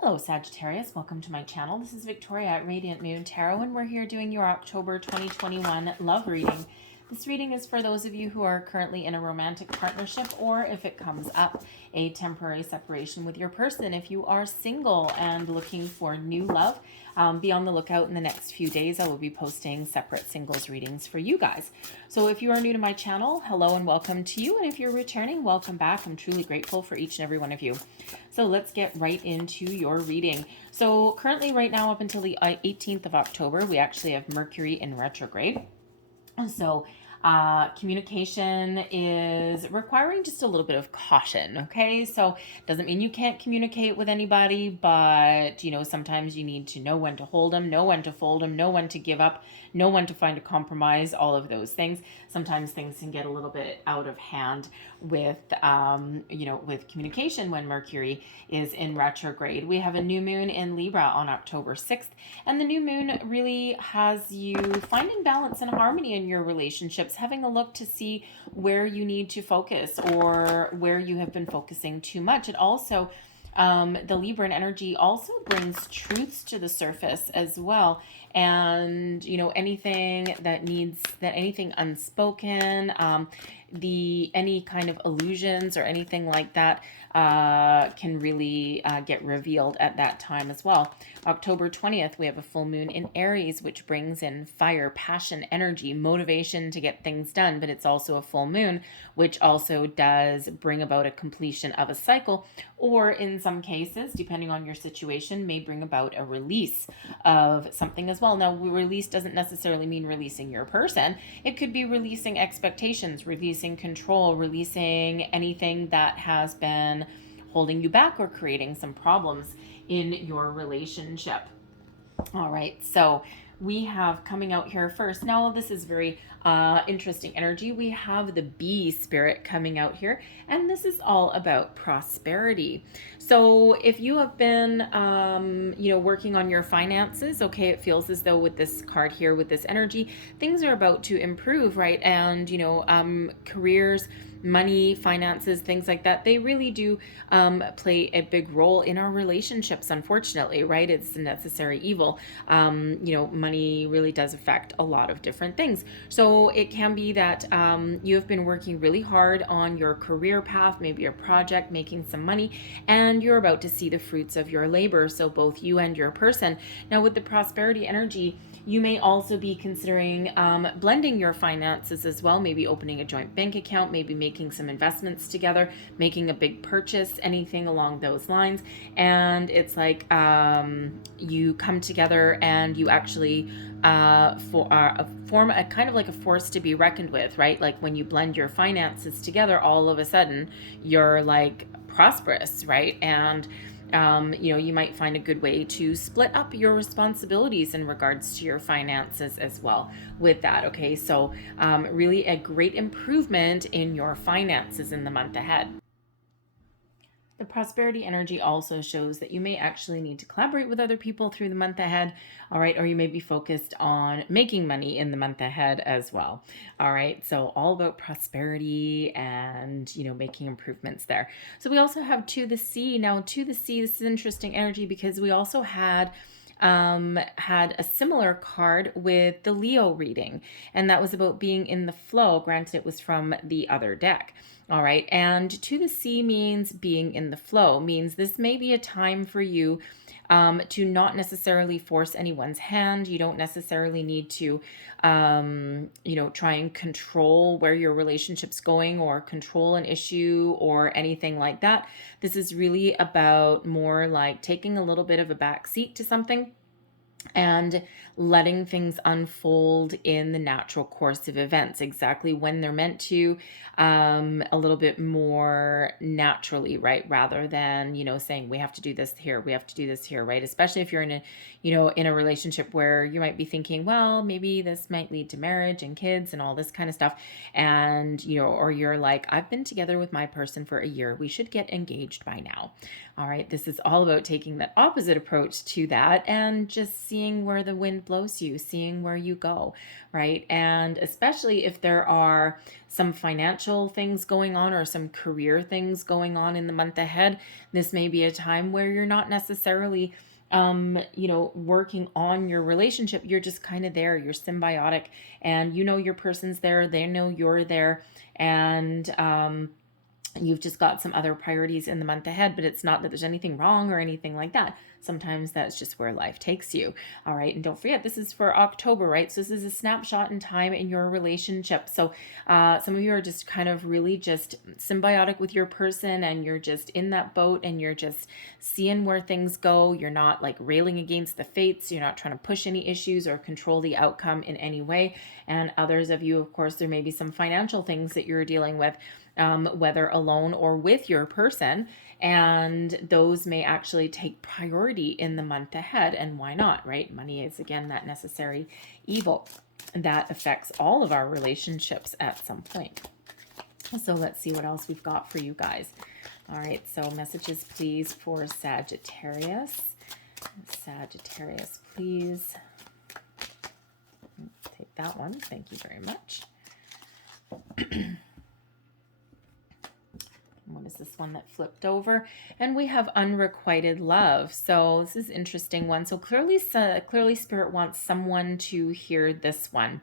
Hello Sagittarius, welcome to my channel. This is Victoria at Radiant Moon Tarot and we're here doing your October 2021 love reading. This reading is for those of you who are currently in a romantic partnership or if it comes up, a temporary separation with your person. If you are single and looking for new love, be on the lookout in the next few days. I will be posting separate singles readings for you guys. So if you are new to my channel, hello and welcome to you. And if you're returning, welcome back. I'm truly grateful for each and every one of you. So let's get right into your reading. So currently right now up until the 18th of October, we actually have Mercury in retrograde. So communication is requiring just a little bit of caution, okay? So doesn't mean you can't communicate with anybody, but sometimes you need to know when to hold them, know when to fold them, know when to give up, know when to find a compromise, all of those things. Sometimes things can get a little bit out of hand with with communication when Mercury is in retrograde. We have a new moon in Libra on October 6th, and the new moon really has you finding balance and harmony in your relationships, having a look to see where you need to focus or where you have been focusing too much. It also the Libran energy also brings truths to the surface as well. And, anything anything unspoken, any kind of illusions or anything like that can really get revealed at that time as well. October 20th, we have a full moon in Aries, which brings in fire, passion, energy, motivation to get things done. But it's also a full moon, which also does bring about a completion of a cycle, or in some cases, depending on your situation, may bring about a release of something as well. Now, release doesn't necessarily mean releasing your person. It could be releasing expectations, releasing control, releasing anything that has been holding you back or creating some problems in your relationship. All right, so we have coming out here first. Now, this is very interesting energy. We have the bee spirit coming out here, and this is all about prosperity. So if you have been, working on your finances, okay, it feels as though with this card here, with this energy, things are about to improve, right? And, careers, money, finances, things like that, they really do play a big role in our relationships, unfortunately, right? It's a necessary evil. Money really does affect a lot of different things. So it can be that you have been working really hard on your career path, maybe a project, making some money, and you're about to see the fruits of your labor. So both you and your person. Now with the prosperity energy, you may also be considering blending your finances as well, maybe opening a joint bank account, maybe making some investments together, making a big purchase, anything along those lines. And it's like you come together and you actually form a kind of like a force to be reckoned with, right? Like when you blend your finances together, all of a sudden you're like prosperous, right? And you might find a good way to split up your responsibilities in regards to your finances as well with that. Okay, so really a great improvement in your finances in the month ahead. The prosperity energy also shows that you may actually need to collaborate with other people through the month ahead, all right, or you may be focused on making money in the month ahead as well, all right, so all about prosperity and, making improvements there. So we also have to the sea. Now, to the sea, this is interesting energy because we also had a similar card with the Leo reading, and that was about being in the flow. Granted, it was from the other deck. All right, and to the sea means being in the flow, means this may be a time for you to not necessarily force anyone's hand. You don't necessarily need to, try and control where your relationship's going or control an issue or anything like that. This is really about more like taking a little bit of a back seat to something and letting things unfold in the natural course of events, exactly when they're meant to, a little bit more naturally, right? Rather than, saying we have to do this here, we have to do this here, right? Especially if you're in a relationship where you might be thinking, well, maybe this might lead to marriage and kids and all this kind of stuff. And, or you're like, I've been together with my person for a year. We should get engaged by now. All right. This is all about taking that opposite approach to that and just seeing where the wind blows you, seeing where you go, right? And especially if there are some financial things going on or some career things going on in the month ahead, this may be a time where you're not necessarily working on your relationship. You're just kind of there, you're symbiotic, and your person's there, they know you're there, and you've just got some other priorities in the month ahead. But it's not that there's anything wrong or anything like that. Sometimes that's just where life takes you. All right. And don't forget, this is for October, right? So this is a snapshot in time in your relationship. So some of you are just kind of really just symbiotic with your person, and you're just in that boat, and you're just seeing where things go. You're not like railing against the fates. You're not trying to push any issues or control the outcome in any way. And others of you, of course, there may be some financial things that you're dealing with, whether alone or with your person, and those may actually take priority in the month ahead. And why not, right? Money is, again, that necessary evil that affects all of our relationships at some point. So let's see what else we've got for you guys. All right, so messages, please, for Sagittarius. Sagittarius, please. Take that one. Thank you very much. What is this one that flipped over? And we have unrequited love. So this is an interesting one. So clearly Spirit wants someone to hear this one.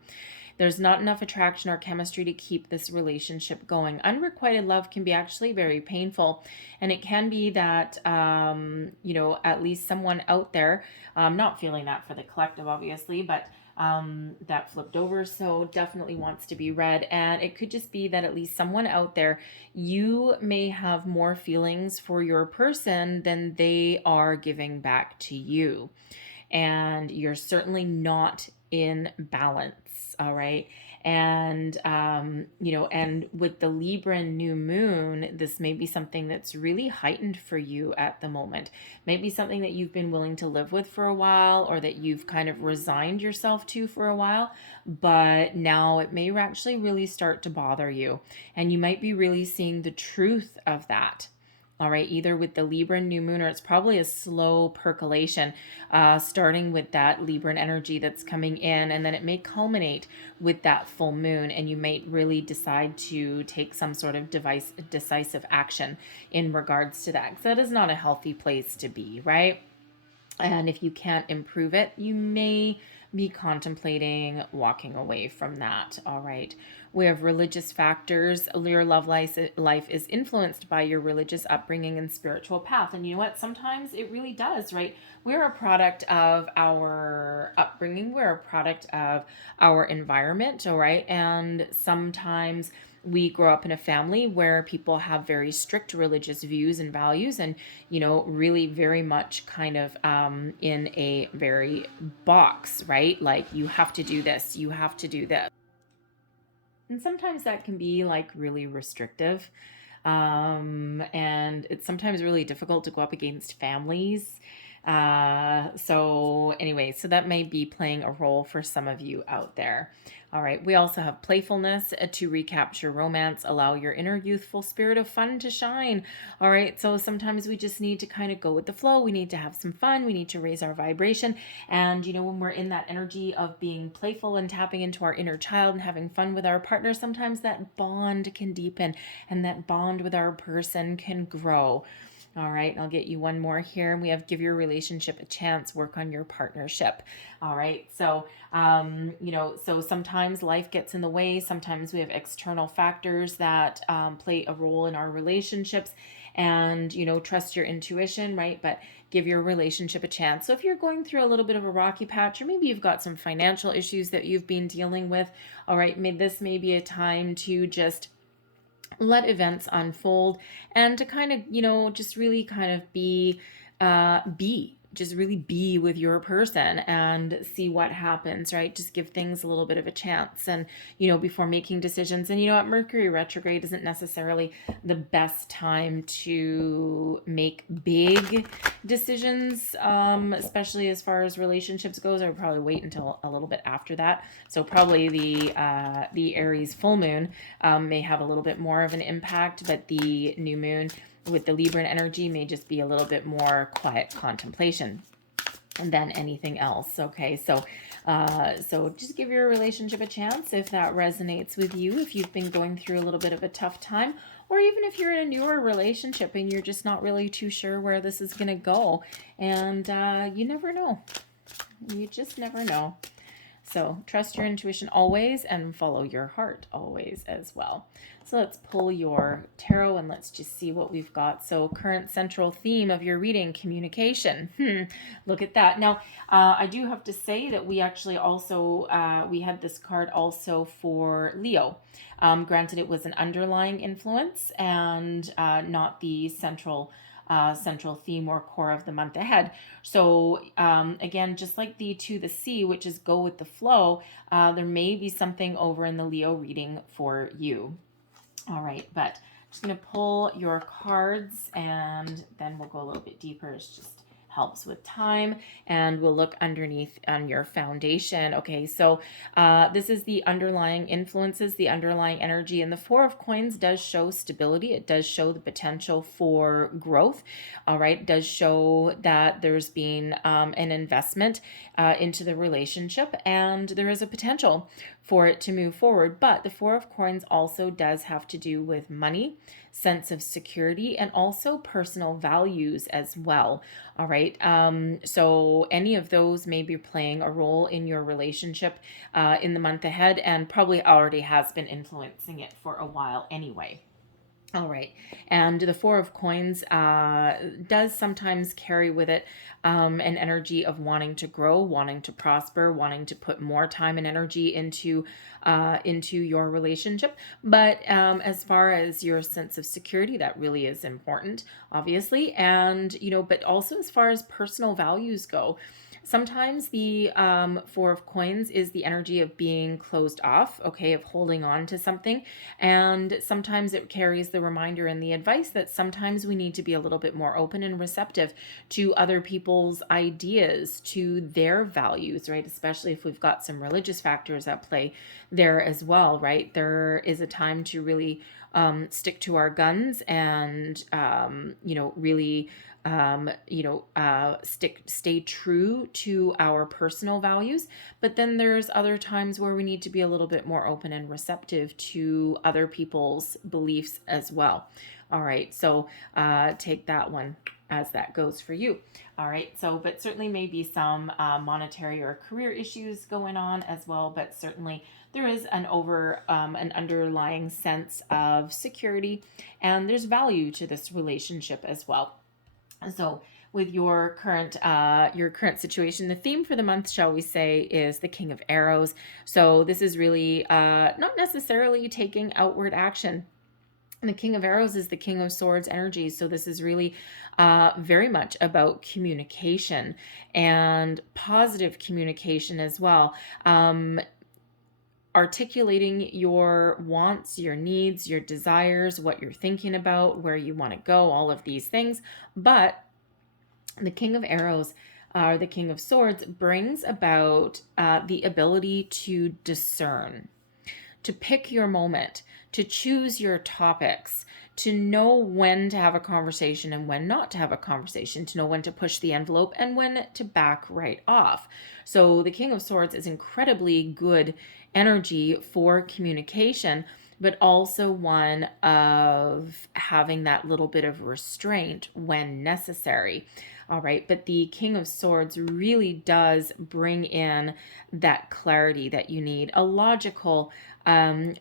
There's not enough attraction or chemistry to keep this relationship going. Unrequited love can be actually very painful. And it can be that, at least someone out there, not feeling that for the collective, obviously, but that flipped over, so definitely wants to be read. And it could just be that at least someone out there, you may have more feelings for your person than they are giving back to you, and you're certainly not in balance. All right. And, and with the Libra new moon, this may be something that's really heightened for you at the moment. Maybe something that you've been willing to live with for a while, or that you've kind of resigned yourself to for a while, but now it may actually really start to bother you. And you might be really seeing the truth of that. All right, either with the Libra new moon, or it's probably a slow percolation, starting with that Libran energy that's coming in, and then it may culminate with that full moon, and you might really decide to take some sort of decisive action in regards to that. Because that is not a healthy place to be, right? And if you can't improve it, you may be contemplating walking away from that. All right. We have religious factors. Your love life is influenced by your religious upbringing and spiritual path. And you know what? Sometimes it really does, right? We're a product of our upbringing. We're a product of our environment, all right? And sometimes we grow up in a family where people have very strict religious views and values, and, really very much kind of in a very box, right? Like, you have to do this, you have to do this. And sometimes that can be like really restrictive. And it's sometimes really difficult to go up against families. So that may be playing a role for some of you out there. All right. We also have playfulness to recapture romance, allow your inner youthful spirit of fun to shine. All right. So sometimes we just need to kind of go with the flow. We need to have some fun. We need to raise our vibration. And, when we're in that energy of being playful and tapping into our inner child and having fun with our partner, sometimes that bond can deepen, and that bond with our person can grow. All right, I'll get you one more here. We have give your relationship a chance, work on your partnership. All right, so, so sometimes life gets in the way. Sometimes we have external factors that play a role in our relationships, and, trust your intuition, right? But give your relationship a chance. So if you're going through a little bit of a rocky patch, or maybe you've got some financial issues that you've been dealing with, all right, this may be a time to just let events unfold, and to kind of, just really kind of be with your person and see what happens, right? Just give things a little bit of a chance, and, before making decisions. And what, Mercury retrograde isn't necessarily the best time to make big decisions, especially as far as relationships goes. I would probably wait until a little bit after that. So probably the Aries full moon may have a little bit more of an impact, but the new moon with the Libran energy may just be a little bit more quiet contemplation. than anything else. Okay, so just give your relationship a chance if that resonates with you, if you've been going through a little bit of a tough time, or even if you're in a newer relationship and you're just not really too sure where this is going to go. And you never know. You just never know. So trust your intuition always and follow your heart always as well. So let's pull your tarot and let's just see what we've got. So current central theme of your reading, communication. Look at that. Now, I do have to say that we actually also, we had this card also for Leo. Granted, it was an underlying influence and not the central theme or core of the month ahead. So again, just like the to the sea, which is go with the flow, there may be something over in the Leo reading for you. All right, but I'm just going to pull your cards and then we'll go a little bit deeper. It's just helps with time, and we'll look underneath on your foundation. Okay, so this is the underlying influences, the underlying energy, and the Four of Coins does show stability. It does show the potential for growth. All right, it does show that there's been an investment into the relationship, and there is a potential for it to move forward. But the Four of Coins also does have to do with money, sense of security, and also personal values as well. All right. So any of those may be playing a role in your relationship in the month ahead, and probably already has been influencing it for a while anyway. All right, and the Four of Coins does sometimes carry with it an energy of wanting to grow, wanting to prosper, wanting to put more time and energy into your relationship. But as far as your sense of security, that really is important, obviously, and but also as far as personal values go. Sometimes the Four of Coins is the energy of being closed off, okay, of holding on to something. And sometimes it carries the reminder and the advice that sometimes we need to be a little bit more open and receptive to other people's ideas, to their values, right? Especially if we've got some religious factors at play there as well, right? There is a time to really stick to our guns and, really stay true to our personal values. But then there's other times where we need to be a little bit more open and receptive to other people's beliefs as well. All right, so take that one as that goes for you. All right, so but certainly maybe some monetary or career issues going on as well, but certainly there is an underlying sense of security, and there's value to this relationship as well. So with your current situation, the theme for the month, shall we say, is the King of Arrows. So this is really not necessarily taking outward action. And the King of Arrows is the King of Swords energy. So this is really very much about communication and positive communication as well. Articulating your wants, your needs, your desires, what you're thinking about, where you want to go, all of these things. But the King of Arrows, the King of Swords, brings about the ability to discern, to pick your moment, to choose your topics, to know when to have a conversation and when not to have a conversation, to know when to push the envelope and when to back right off. So the King of Swords is incredibly good energy for communication, but also one of having that little bit of restraint when necessary. All right, but the King of Swords really does bring in that clarity that you need, a logical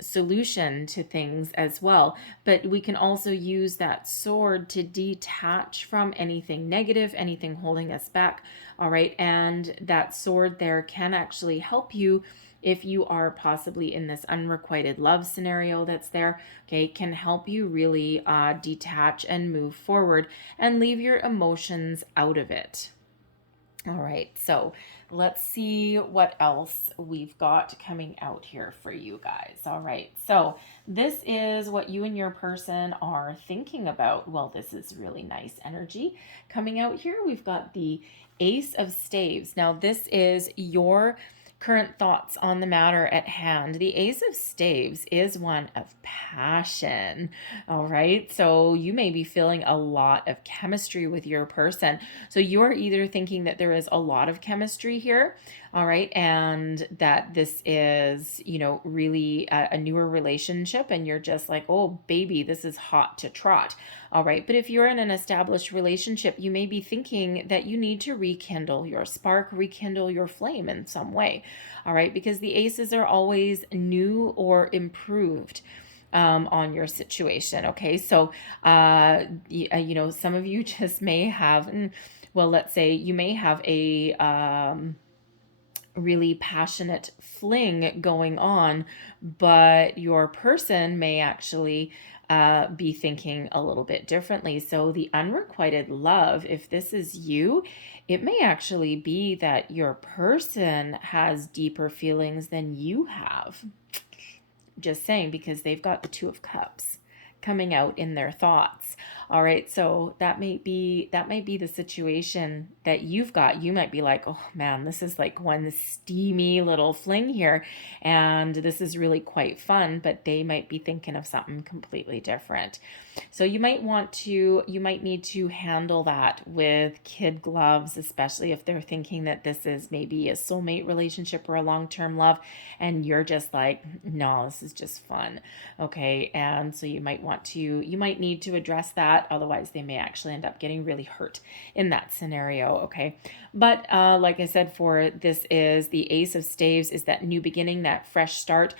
solution to things as well. But we can also use that sword to detach from anything negative, anything holding us back. All right, and that sword there can actually help you if you are possibly in this unrequited love scenario that's there, okay, can help you really detach and move forward and leave your emotions out of it. All right, so let's see what else we've got coming out here for you guys. All right, so this is what you and your person are thinking about. Well, this is really nice energy coming out here. We've got the Ace of Staves. Now, this is your current thoughts on the matter at hand. The Ace of Staves is one of passion. All right. So you may be feeling a lot of chemistry with your person. So you're either thinking that there is a lot of chemistry here, all right, and that this is, really a newer relationship and you're just like, oh, baby, this is hot to trot. All right. But if you're in an established relationship, you may be thinking that you need to rekindle your spark, rekindle your flame in some way. All right. Because the aces are always new or improved on your situation. Okay. So, some of you just may have, well, let's say you may have a, really passionate fling going on, but your person may actually be thinking a little bit differently. So the unrequited love, if this is you, it may actually be that your person has deeper feelings than you have. Just saying, because they've got the Two of Cups coming out in their thoughts. All right, so that may be the situation that you've got. You might be like, oh man, this is like one steamy little fling here, and this is really quite fun, but they might be thinking of something completely different. So you might need to handle that with kid gloves, especially if they're thinking that this is maybe a soulmate relationship or a long-term love, and you're just like, no, this is just fun. Okay, and so you might need to address that. Otherwise, they may actually end up getting really hurt in that scenario. Okay, but like I said, for this is the Ace of Staves, is that new beginning, that fresh start,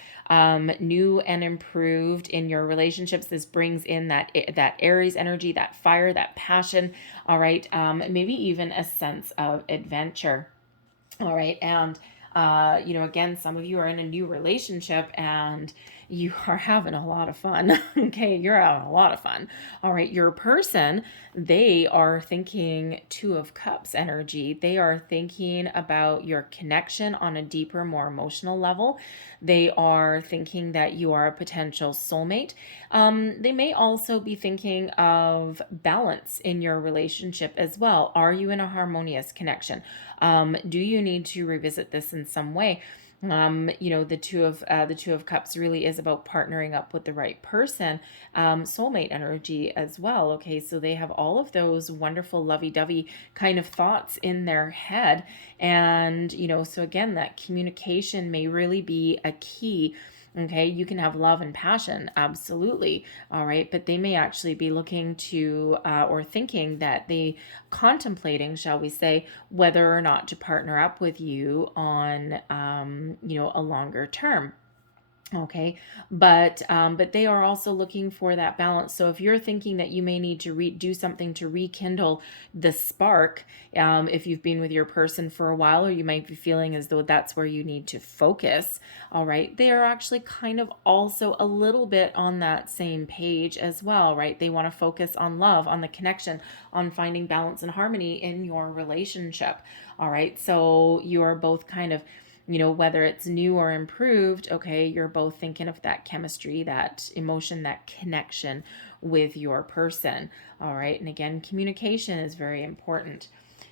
new and improved in your relationships. This brings in that Aries energy, that fire, that passion. All right, maybe even a sense of adventure. All right, and again, some of you are in a new relationship and you are having a lot of fun. Okay, you're having a lot of fun. All right, your person, they are thinking Two of Cups energy. They are thinking about your connection on a deeper, more emotional level. They are thinking that you are a potential soulmate. They may also be thinking of balance in your relationship as well. Are you in a harmonious connection? Do you need to revisit this in some way? The Two of Cups really is about partnering up with the right person, soulmate energy as well. Okay, so they have all of those wonderful lovey-dovey kind of thoughts in their head, and so again, that communication may really be a key. Okay, you can have love and passion, absolutely. All right, but they may actually be looking to or thinking that contemplating, shall we say, whether or not to partner up with you on, a longer term. Okay, but they are also looking for that balance. So if you're thinking that you may need to do something to rekindle the spark, if you've been with your person for a while, or you might be feeling as though that's where you need to focus, all right, they are actually kind of also a little bit on that same page as well, right? They want to focus on love, on the connection, on finding balance and harmony in your relationship. All right, so you are both kind of, whether it's new or improved, okay, you're both thinking of that chemistry, that emotion, that connection with your person. All right, and again, communication is very important.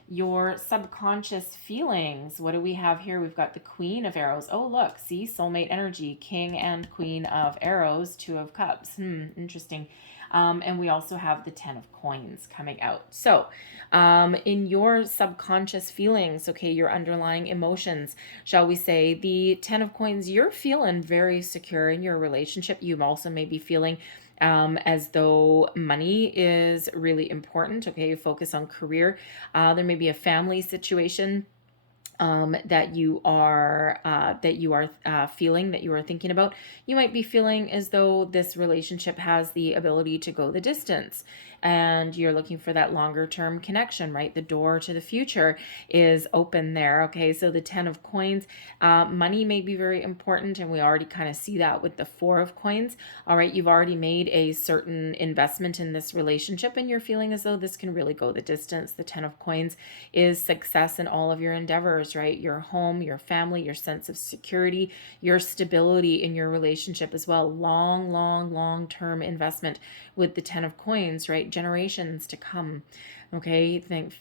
Your subconscious feelings. What do we have here? We've got the Queen of Arrows. Oh, look, see, soulmate energy, King and Queen of Arrows, Two of Cups. Interesting. And we also have the 10 of Coins coming out. So in your subconscious feelings, okay, your underlying emotions, shall we say, the 10 of Coins, you're feeling very secure in your relationship. You also may be feeling as though money is really important. Okay, you focus on career. There may be a family situation that you are feeling, that you are thinking about. You might be feeling as though this relationship has the ability to go the distance, and you're looking for that longer term connection, right? The door to the future is open there. Okay, so the 10 of Coins, money may be very important, and we already kind of see that with the 4 of Coins. All right, you've already made a certain investment in this relationship, and you're feeling as though this can really go the distance. The 10 of Coins is success in all of your endeavors, right? Your home, your family, your sense of security, your stability in your relationship as well. Long term investment with the 10 of Coins, right? right? Generations to come. Okay, think,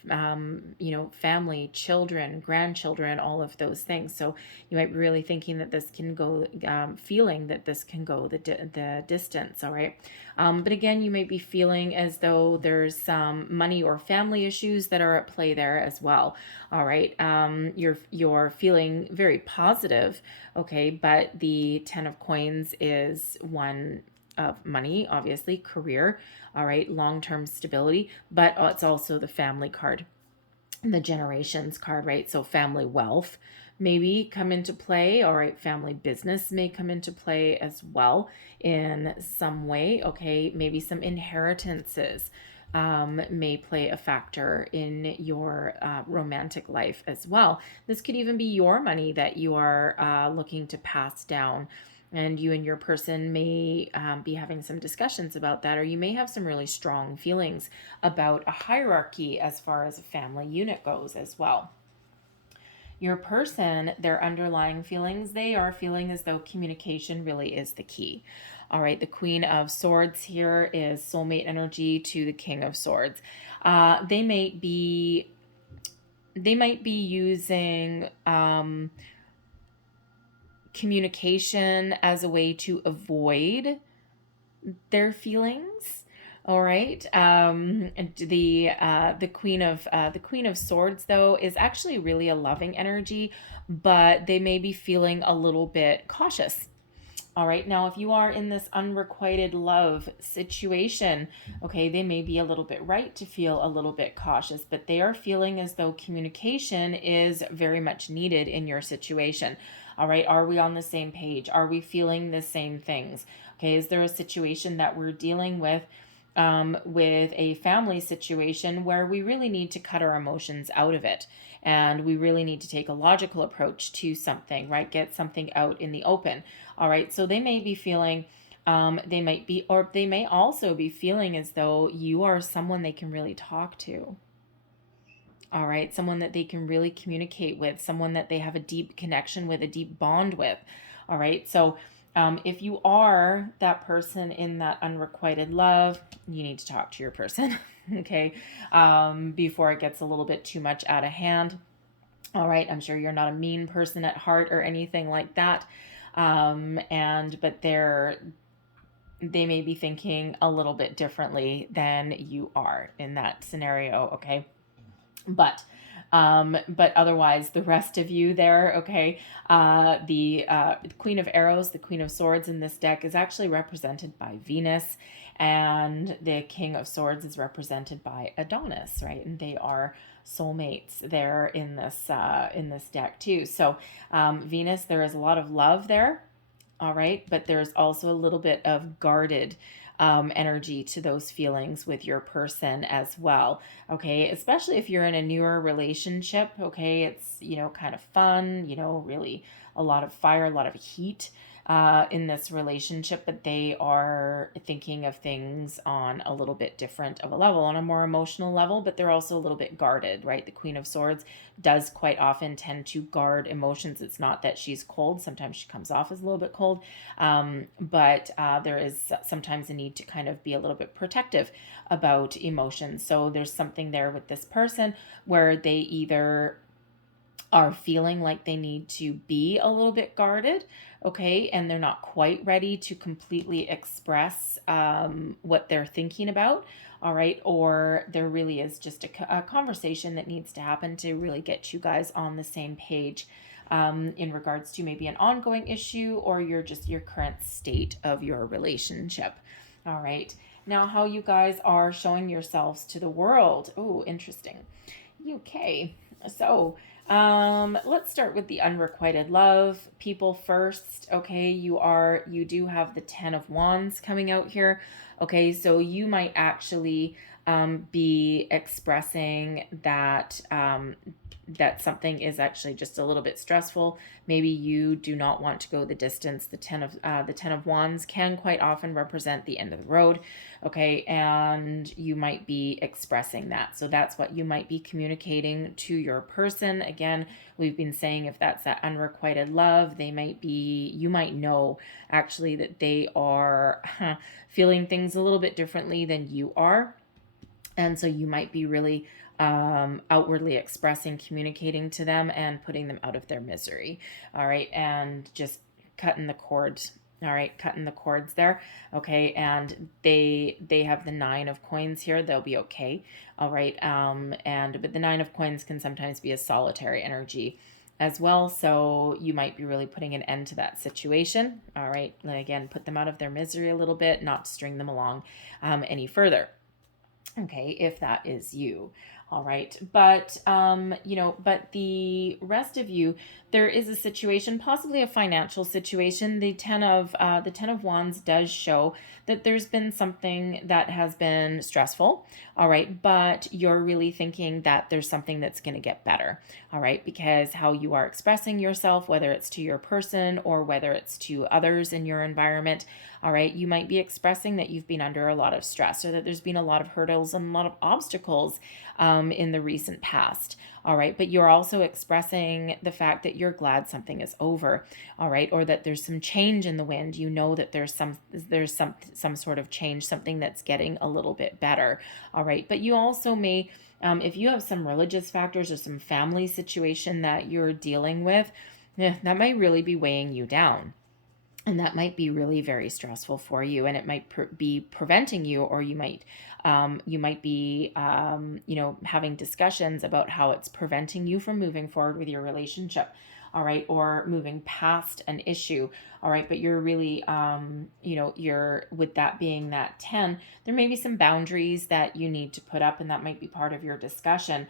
family, children, grandchildren, all of those things. So you might be really thinking that this can go, feeling that this can go the distance, all right? But again, you might be feeling as though there's some money or family issues that are at play there as well, all right? You're feeling very positive, okay? But the Ten of Coins is one of money, obviously, career, all right, long-term stability, but it's also the family card, the generations card, right? So family wealth maybe come into play, all right, family business may come into play as well in some way, okay? Maybe some inheritances may play a factor in your romantic life as well. This could even be your money that you are looking to pass down, and you and your person may be having some discussions about that, or you may have some really strong feelings about a hierarchy as far as a family unit goes as well. Your person, their underlying feelings, they are feeling as though communication really is the key. All right, the Queen of Swords here is soulmate energy to the King of Swords. They might be using communication as a way to avoid their feelings. All right. The Queen of Swords, though, is actually really a loving energy, but they may be feeling a little bit cautious. All right. Now, if you are in this unrequited love situation, okay, they may be a little bit right to feel a little bit cautious, but they are feeling as though communication is very much needed in your situation. All right. Are we on the same page? Are we feeling the same things? Okay. Is there a situation that we're dealing with a family situation where we really need to cut our emotions out of it, and we really need to take a logical approach to something, right? Get something out in the open. All right. So they may be feeling, they may also be feeling as though you are someone they can really talk to. All right. Someone that they can really communicate with, someone that they have a deep connection with, a deep bond with. All right. So if you are that person in that unrequited love, you need to talk to your person, okay, before it gets a little bit too much out of hand. All right, I'm sure you're not a mean person at heart or anything like that, but they may be thinking a little bit differently than you are in that scenario, okay? But otherwise, the rest of you there, okay, the Queen of Arrows, the Queen of Swords in this deck is actually represented by Venus, and the King of Swords is represented by Adonis, right? And they are soulmates there in this deck too. So Venus, there is a lot of love there, all right, but there's also a little bit of guarded energy to those feelings with your person as well, okay? Especially if you're in a newer relationship, okay? It's, kind of fun, really a lot of fire, a lot of heat in this relationship, but they are thinking of things on a little bit different of a level, on a more emotional level, but they're also a little bit guarded, right? The Queen of Swords does quite often tend to guard emotions. It's not that she's cold. Sometimes she comes off as a little bit cold, but there is sometimes a need to kind of be a little bit protective about emotions. So there's something there with this person where they either are feeling like they need to be a little bit guarded, okay, and they're not quite ready to completely express what they're thinking about, all right, or there really is just a conversation that needs to happen to really get you guys on the same page in regards to maybe an ongoing issue or your current state of your relationship. All right, now how you guys are showing yourselves to the world. Oh, interesting. Okay, so let's start with the unrequited love people first. Okay, you do have the 10 of Wands coming out here. Okay, so you might actually be expressing that that something is actually just a little bit stressful. Maybe you do not want to go the distance. The 10 of Wands can quite often represent the end of the road, okay? And you might be expressing that. So that's what you might be communicating to your person. Again, we've been saying if that's that unrequited love, you might know actually that they are feeling things a little bit differently than you are. And so you might be really outwardly expressing, communicating to them and putting them out of their misery. All right. And just cutting the cords. All right. Cutting the cords there. Okay. And they have the 9 of coins here. They'll be okay. All right. But the 9 of coins can sometimes be a solitary energy as well. So you might be really putting an end to that situation. All right. And again, put them out of their misery a little bit, not string them along any further. Okay, if that is you. All right. But, but the rest of you, there is a situation, possibly a financial situation. The 10 of Wands does show that there's been something that has been stressful. All right. But you're really thinking that there's something that's going to get better. All right. Because how you are expressing yourself, whether it's to your person or whether it's to others in your environment, all right, you might be expressing that you've been under a lot of stress or that there's been a lot of hurdles and a lot of obstacles in the recent past. All right, but you're also expressing the fact that you're glad something is over. All right, or that there's some change in the wind. You know that there's some sort of change, something that's getting a little bit better. All right, but you also may, if you have some religious factors or some family situation that you're dealing with, that might really be weighing you down. And that might be really very stressful for you, and it might be preventing you, or you might be, having discussions about how it's preventing you from moving forward with your relationship. All right, or moving past an issue. All right, but you're really, you're with that being that 10, there may be some boundaries that you need to put up, and that might be part of your discussion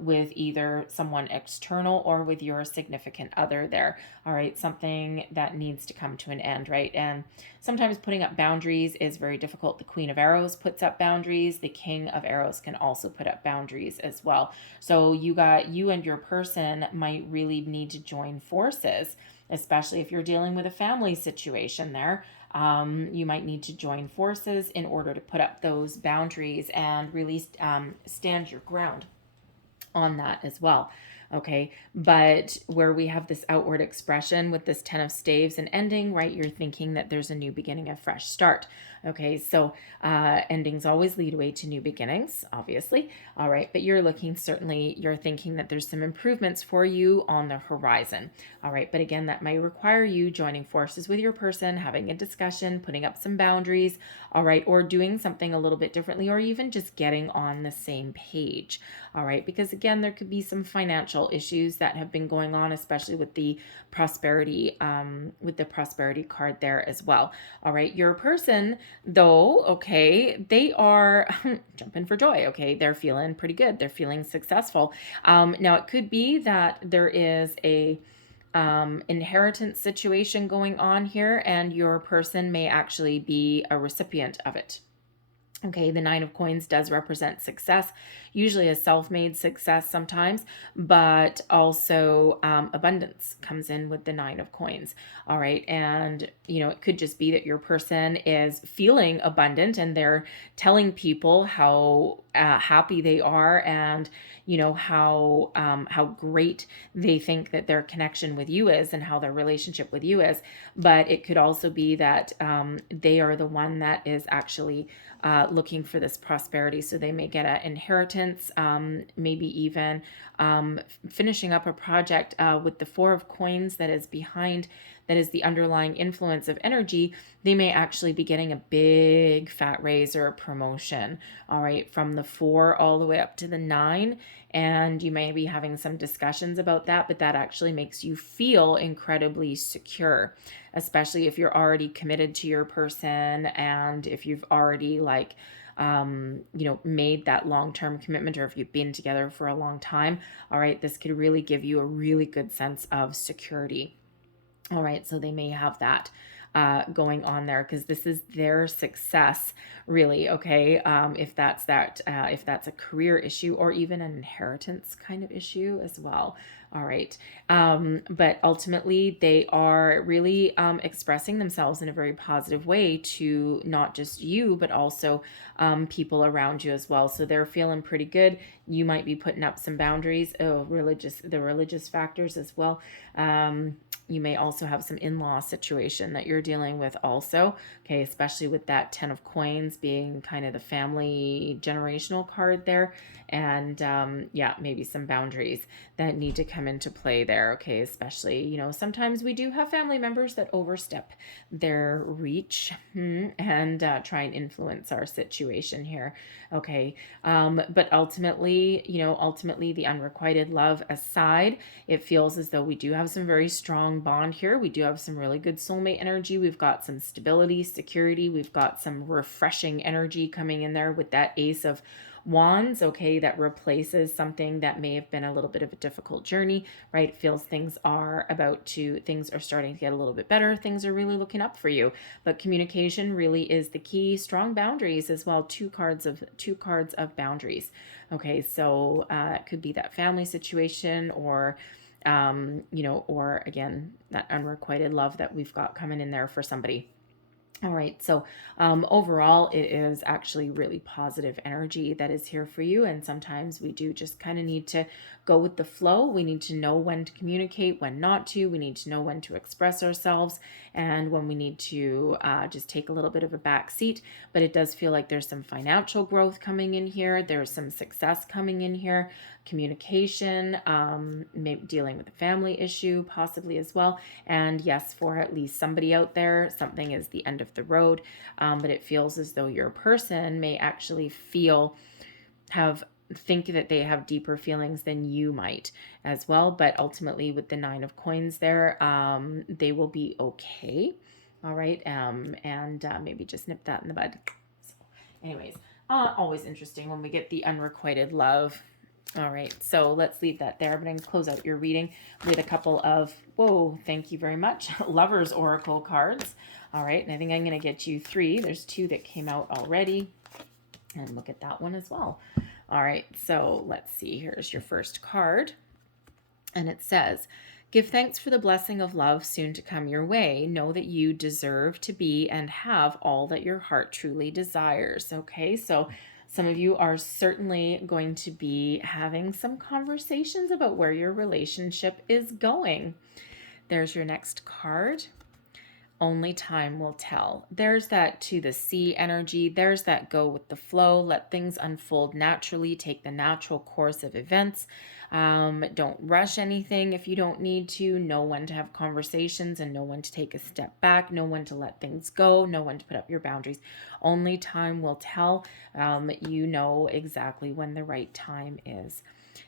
with either someone external or with your significant other there. All right, something that needs to come to an end, right? And sometimes putting up boundaries is very difficult. The Queen of Arrows puts up boundaries. The King of Arrows can also put up boundaries as well. So you and your person might really need to join forces, especially if you're dealing with a family situation there. You might need to join forces in order to put up those boundaries and really stand your ground on that as well. Okay, but where we have this outward expression with this 10 of staves and ending, right, you're thinking that there's a new beginning, a fresh start. Okay, so endings always lead away to new beginnings, obviously. All right, but you're thinking that there's some improvements for you on the horizon. All right, but again, that may require you joining forces with your person, having a discussion, putting up some boundaries, all right, or doing something a little bit differently, or even just getting on the same page. All right, because again, there could be some financial issues that have been going on, especially with the prosperity card there as well. All right, your person though, okay, they are jumping for joy. Okay, they're feeling pretty good. They're feeling successful. Now it could be that there is a inheritance situation going on here, and your person may actually be a recipient of it. Okay, the 9 of coins does represent success, usually a self-made success sometimes, but also abundance comes in with the 9 of coins. All right, and it could just be that your person is feeling abundant and they're telling people how happy they are, and how great they think that their connection with you is and how their relationship with you is. But it could also be that they are the one that is actually looking for this prosperity. So they may get an inheritance, maybe even finishing up a project with the 4 of coins that is behind, that is the underlying influence of energy. They may actually be getting a big fat raise or a promotion, all right, from the 4 all the way up to the 9. And you may be having some discussions about that, but that actually makes you feel incredibly secure, especially if you're already committed to your person, and if you've already made that long-term commitment, or if you've been together for a long time. All right, this could really give you a really good sense of security. All right, so they may have that going on there, because this is their success, really. Okay, if that's a career issue or even an inheritance kind of issue as well. All right, but ultimately they are really expressing themselves in a very positive way to not just you, but also people around you as well. So they're feeling pretty good. You might be putting up some boundaries. The religious factors as well. You may also have some in-law situation that you're dealing with also, okay, especially with that 10 of coins being kind of the family generational card there. And yeah, maybe some boundaries that need to come into play there, okay, especially, you know, sometimes we do have family members that overstep their reach and try and influence our situation here, okay. But ultimately, you know, ultimately the unrequited love aside, it feels as though we do have some very strong bond here. We do have some really good soulmate energy. We've got some stability, security. We've got some refreshing energy coming in there with that Ace of Wands, okay, that replaces something that may have been a little bit of a difficult journey, right? It feels things are starting to get a little bit better. Things are really looking up for you. But communication really is the key. Strong boundaries as well. Two cards of boundaries. Okay, so it could be that family situation, or you know, or again, that unrequited love that we've got coming in there for somebody. All right, so overall, it is actually really positive energy that is here for you. And sometimes we do just kind of need to go with the flow. We need to know when to communicate, when not to. We need to know when to express ourselves, and when we need to just take a little bit of a back seat. But it does feel like there's some financial growth coming in here. There's some success coming in here. Communication, maybe dealing with a family issue possibly as well. And yes, for at least somebody out there, something is the end of the road. But it feels as though your person may actually think that they have deeper feelings than you might as well. But ultimately with the 9 of coins there, they will be okay. All right. And maybe just nip that in the bud. So anyways, always interesting when we get the unrequited love. All right, so let's leave that there. I'm going to close out your reading with a couple of, whoa, thank you very much, Lovers Oracle cards. All right, and I think I'm going to get you 3. There's 2 that came out already. And look at that one as well. All right, so let's see. Here's your first card. And it says, give thanks for the blessing of love soon to come your way. Know that you deserve to be and have all that your heart truly desires. Okay, so some of you are certainly going to be having some conversations about where your relationship is going. There's your next card. Only time will tell. There's that to the sea energy. There's that go with the flow. Let things unfold naturally. Take the natural course of events. Don't rush anything if you don't need to. Know when to have conversations and know when to take a step back. Know when to let things go. Know when to put up your boundaries. Only time will tell. You know exactly when the right time is.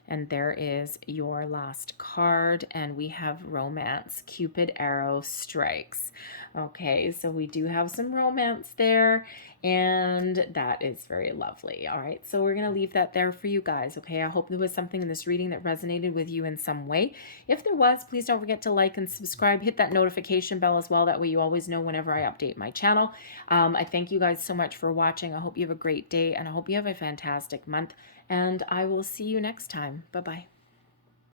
And there is your last card, and we have romance. Cupid arrow strikes. Okay, so we do have some romance there, and that is very lovely. All right, so we're going to leave that there for you guys. Okay, I hope there was something in this reading that resonated with you in some way. If there was, please don't forget to like and subscribe. Hit that notification bell as well. That way you always know whenever I update my channel. I thank you guys so much for watching. I hope you have a great day, and I hope you have a fantastic month. And I will see you next time. Bye-bye.